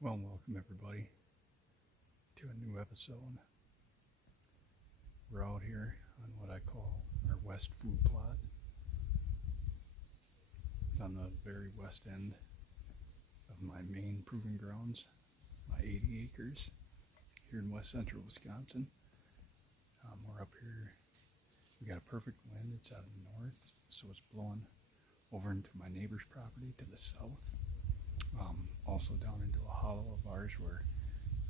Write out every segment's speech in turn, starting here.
Well, welcome everybody to a new episode. We're out here on what I call our west food plot. It's on the very west end of my main proving grounds, my 80 acres here in west central Wisconsin. We're up here, we got a perfect wind. It's out of the north, so it's blowing over into my neighbor's property to the south. Also down into a hollow of ours where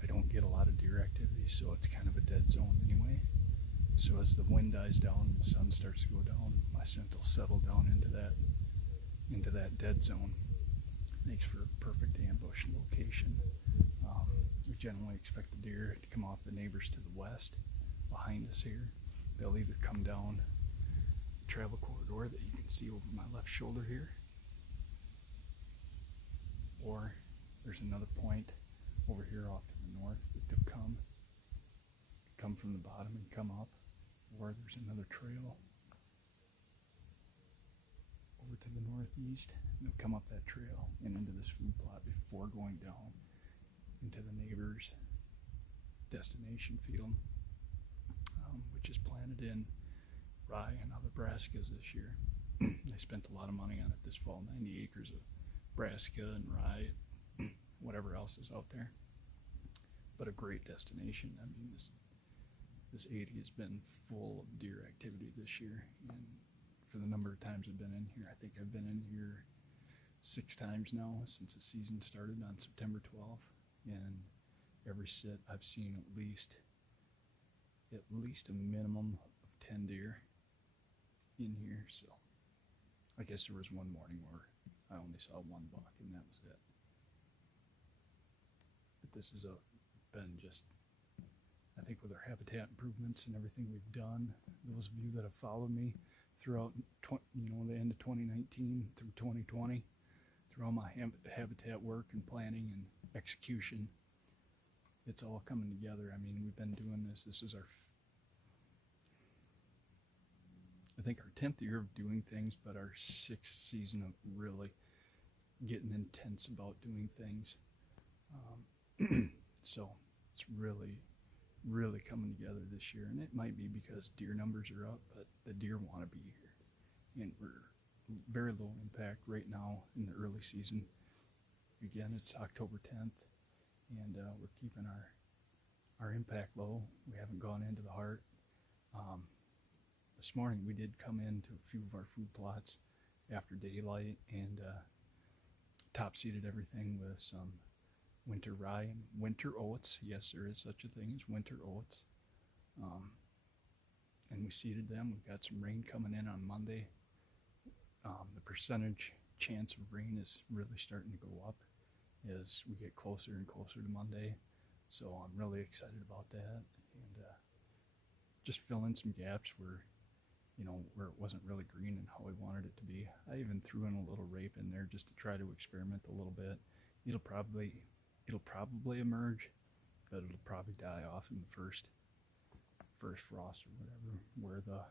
I don't get a lot of deer activity, so it's kind of a dead zone anyway. So as the wind dies down and the sun starts to go down, my scent will settle down into that dead zone. Makes for a perfect ambush location. We generally expect the deer to come off the neighbors to the west behind us here. They'll either come down the travel corridor that you can see over my left shoulder here, or there's another point over here off to the north that they'll come from the bottom and come up, or there's another trail over to the northeast, and they'll come up that trail and into this food plot before going down into the neighbor's destination field, which is planted in rye and other brassicas this year. They spent a lot of money on it this fall, 90 acres of brassica and rye, whatever else is out there. But a great destination. I mean, this 80 has been full of deer activity this year, and for the number of times I've been in here, I think I've been in here 6 times now since the season started on September 12th, and every sit I've seen at least a minimum of 10 deer in here. So I guess there was one morning where I only saw one buck, and that was it. But this has been just, I think with our habitat improvements and everything we've done, those of you that have followed me throughout the end of 2019 through 2020, through all my habitat work and planning and execution, it's all coming together. I mean, we've been doing this is I think our 10th year of doing things, but our 6th season of really getting intense about doing things. So it's really coming together this year, and it might be because deer numbers are up, but the deer want to be here, and we're very low impact right now in the early season. Again, it's October 10th, and we're keeping our impact low. We haven't gone into the heart. This morning we did come into a few of our food plots after daylight and top seeded everything with some winter rye and winter oats. Yes, there is such a thing as winter oats. And we seeded them. We've got some rain coming in on Monday. The percentage chance of rain is really starting to go up as we get closer and closer to Monday. So I'm really excited about that, and just fill in some gaps where it wasn't really green and how we wanted it to be. I even threw in a little rape in there just to try to experiment a little bit. It'll probably emerge, but it'll probably die off in the first frost or whatever, where the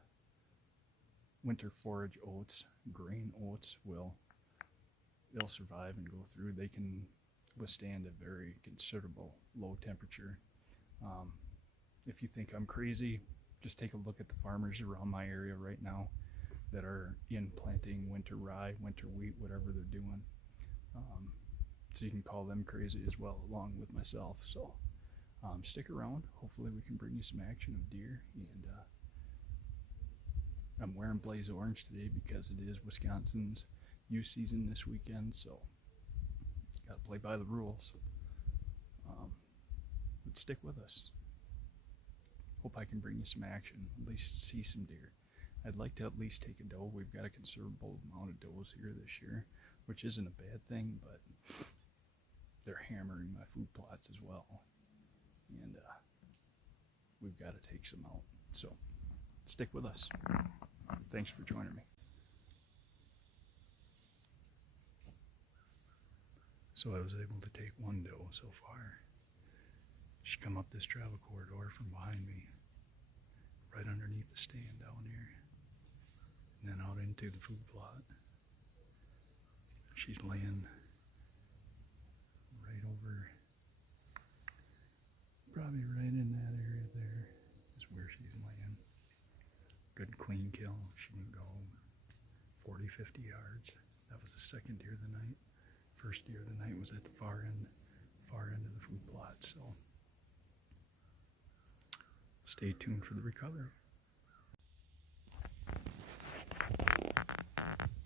winter forage oats, grain oats, they'll survive and go through. They can withstand a very considerable low temperature. If you think I'm crazy, just take a look at the farmers around my area right now that are in planting winter rye, winter wheat, whatever they're doing. So you can call them crazy as well, along with myself. So stick around. Hopefully we can bring you some action of deer. And I'm wearing blaze orange today because it is Wisconsin's youth season this weekend, so gotta play by the rules. But stick with us. Hope I can bring you some action, at least see some deer. I'd like to at least take a doe. We've got a considerable amount of does here this year, which isn't a bad thing, but they're hammering my food plots as well, and we've got to take some out. So stick with us. Thanks for joining me. So I was able to take one doe so far. She come up this travel corridor from behind me, right underneath the stand down here, and then out into the food plot. She's laying right over probably right in that area there is where she's laying. Good clean kill. She didn't go 40, 50 yards. That was the second deer of the night. First deer of the night was at the far end of the food plot. So stay tuned for the recovery.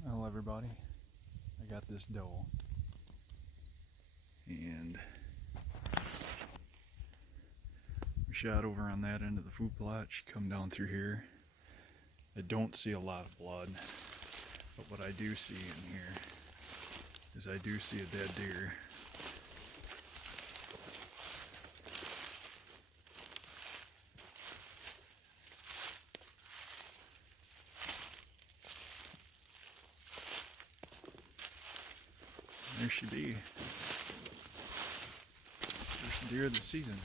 Well, everybody, I got this doe, and we shot over on that end of the food plot. She come down through here. I don't see a lot of blood, but what I do see in here is I do see a dead deer. There she be. First deer of the season.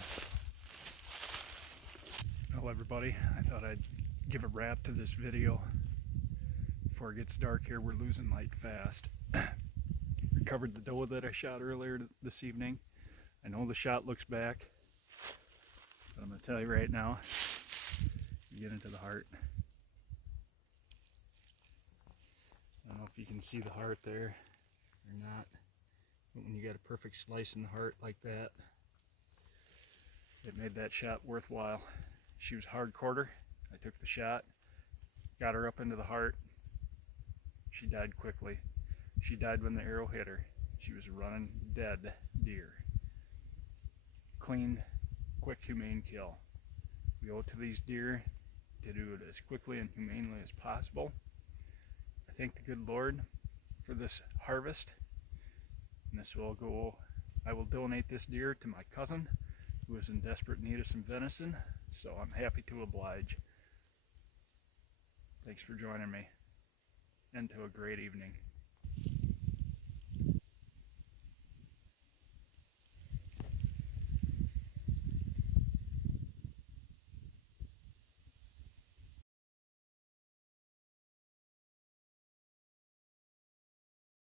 Well, everybody, I thought I'd give a wrap to this video before it gets dark here. We're losing light fast. Recovered the doe that I shot earlier this evening. I know the shot looks back, but I'm going to tell you right now, you get into the heart. I don't know if you can see the heart there or not, but when you got a perfect slice in the heart like that, it made that shot worthwhile. She was hard quarter. I took the shot, got her up into the heart. She died quickly. She died when the arrow hit her. She was a running dead deer. Clean, quick, humane kill. We owe it to these deer to do it as quickly and humanely as possible. I thank the good Lord for this harvest. And this will go, I will donate this deer to my cousin who is in desperate need of some venison. So I'm happy to oblige. Thanks for joining me, and to a great evening.